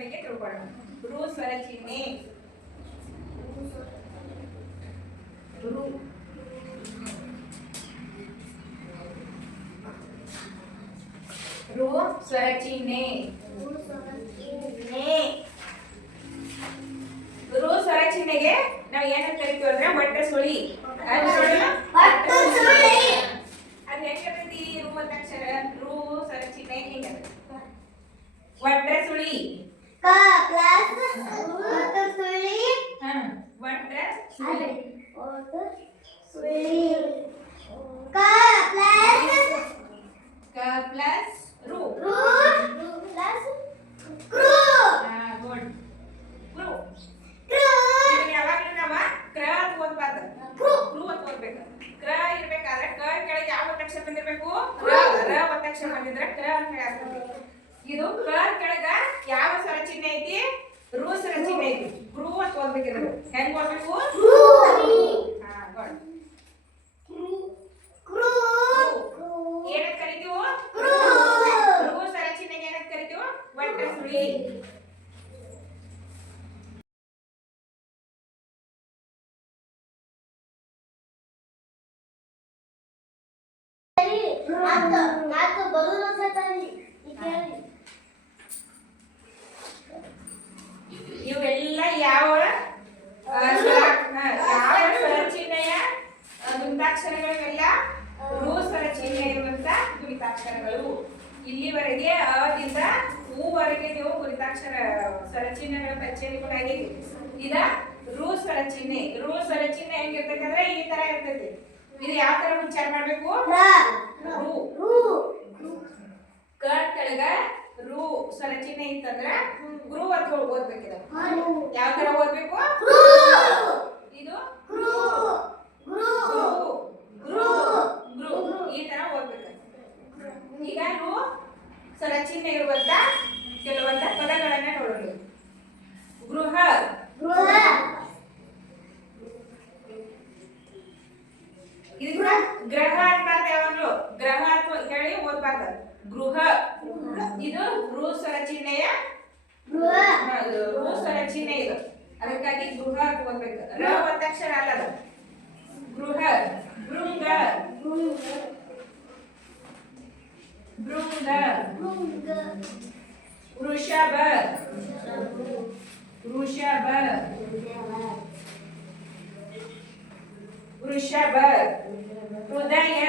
ಬಗ್ಗೆ ತಿಳ್ಕೊಳ್ಳೋಣ. ರು ಸ್ವರ ಚಿಹ್ನೆ. ರು ಸ್ವರ ಚಿಹ್ನೆ. ರು ಸ್ವರ ಚಿಹ್ನೆಗೆ ನಾವು ಏನಂತ ಕರಿತೀವಿ ಅಂದ್ರೆ ಒಟ್ಟ ಸುಳಿ. ಅದು ಹೆಂಗಿರ್ತೈತಿ ರು ಒತ್ತಕ್ಷರ? ರು ಸ್ವರ ಚಿಹ್ನೆ ಹೆಂಗ ಒಟ್ಟ ಸುಳಿ. ಇದು ಕ ಕೆಳಗ ಯಾವ ಸ್ವರ ಚಿಹ್ನೆ ಐತಿ? ರು ಸ್ವರ ಚಿಹ್ನೆ ಐತಿ. ರು ಅಂತ ಓದ್ಬೇಕಿದ್ರು. ಹೆಂಗ್ ಓದ್ಬೇಕು? ಏನಂತ ಕರಿತೀವಿ? ರು ಸ್ವರ ಚಿಹ್ನೆಗೆ ಏನಂತ ಕರಿತೀವಿ? ಒಟ್ಟ ಸುಳಿ. ಇವೆಲ್ಲ ಯಾವ ಸ್ವರ ಚಿಹ್ನೆಯ ಗುಣಿತಾಕ್ಷರಗಳಿವೆಲ್ಲ ರು ಸ್ವರ ಚಿಹ್ನೆ ಇರುವಂತ ಗುಣಿತಾಕ್ಷರಗಳು. ಇಲ್ಲಿವರೆಗೆ ಅದಿಂದ ಹೂವರೆಗೆ ನೀವು ಗುಣಿತಾಕ್ಷರ ಸ್ವರ ಚಿಹ್ನೆಗಳ ಪರಿಚಯಗಳಾಗಿ ಇದ ರು ಸ್ವರ ಚಿಹ್ನೆ. ರು ಸ್ವರ ಚಿಹ್ನೆ ಹೆಂಗಿರ್ತೈತೆ ಈ ತರ ಇರ್ತೈತಿ. ಇದು ಯಾವ ತರ ಉಚ್ಚಾರ ಮಾಡ್ಬೇಕು? ಕ ಕೆಳಗ ರು ಸ್ವರ ಚಿಹ್ನೆ ಇತ್ತಂದ್ರ ಗುರು ಅಂತ ಓದ್ಬೇಕಿದ. ಯಾವ ತರ ಓದ್ಬೇಕು? ಇದು ಈ ತರ ಓದ್ಬೇಕು. ಈಗ ರು ಸ್ವರ ಚಿಹ್ನೆ ಇರುವಂತ ಕೆಲವೊಂದ ಪದಗಳನ್ನ ನೋಡೋಣ. ಗೃಹ. ಇದು ಗ್ರಹ ಅಂತ ಯಾವಾಗ್ಲೂ ಗ್ರಹ ಅಂತ ಹೇಳಿ ಓದ್ಬಾರ್ದು. ಗೃಹ. ಇದು ರು ಸ್ವರ ಚಿಹ್ನೆಯ ರು ಸ್ವರ ಚಿಹ್ನೆ ಇದು. ಅದಕ್ಕಾಗಿ ಗೃಹ ಅಂತ ಓದ್ಬೇಕು. ರ ಒತ್ತಕ್ಷರ ಅಲ್ಲದ. ಗೃಹ. ಭೃಂಗ. ವೃಷಭ. ವೃಷಭ. ಹೃದಯ.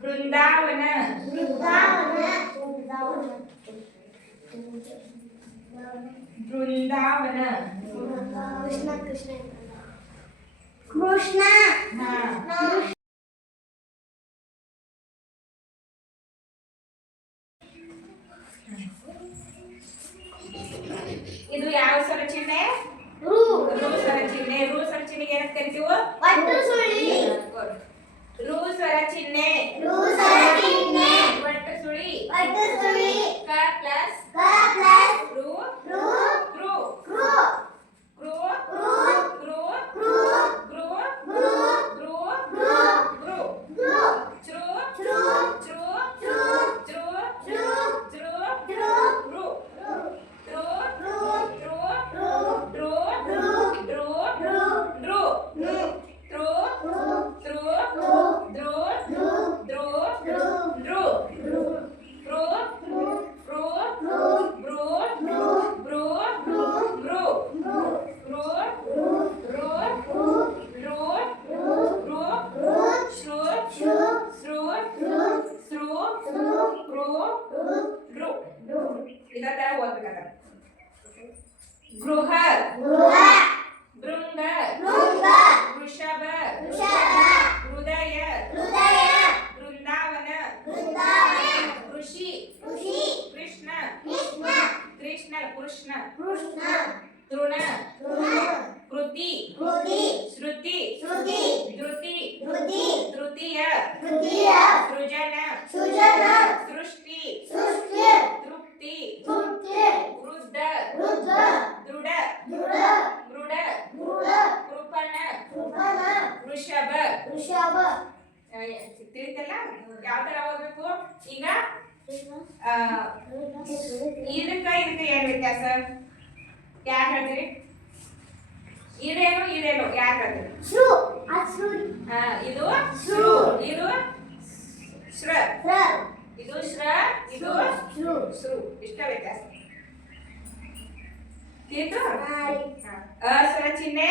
ಬೃಂದಾವನ. ಕೃಷ್ಣ. ಇದು ಯಾವ ಸ್ವರ ಚಿಹ್ನೆ? ರು ಸ್ವರ ಚಿಹ್ನೆ. ರು ಸ್ವರ ಚಿಹ್ನೆಗೆ ಏನಂತ ಕರಿತೀವಿ? ರು ಸ್ವರ ಚಿಹ್ನೆ. ಒಟ್ಟು ಸುಳಿ. ಕ ಪ್ಲಸ್ ರು. ಗೃಹ. ಭೃಂಗ. ವೃಷಭ. ಹೃದಯ. ಬೃಂದಾವನ. ಋಷಿ. ಕೃಷ್ಣ. ತೃಣ. ಕೃತಿ. ಶ್ರುತಿ. ಧೃತಿ. ತೃತೀಯ. ಸೃಜನ. ಸೃಷ್ಟಿ. ತೃಪ್ತಿ. ವೃದ್ಧ. ದೃಢ. ಮೃಡ. ಕೃಪಣ. ವೃಷಭ. ತಿಳಿತಲ್ಲ ಯಾವ ತರ ಓದ್ಬೇಕು ಈಗ ಇದಕ್ಕ ಏನ್ ವ್ಯತ್ಯಾಸ ಯಾರು ಹೇಳ್ತೀರಿ ಇದೇನು ಯಾರು ಹೇಳ್ತೀರಿ ಇದು ಇದು ಶ್ರ ಇದು ಶ್ರ ಇದು ಶ್ರು ಇಷ್ಟ ವ್ಯತ್ಯಾಸ ತಿಳಿತು ಅಸ್ವರ ಚಿಹ್ನೆ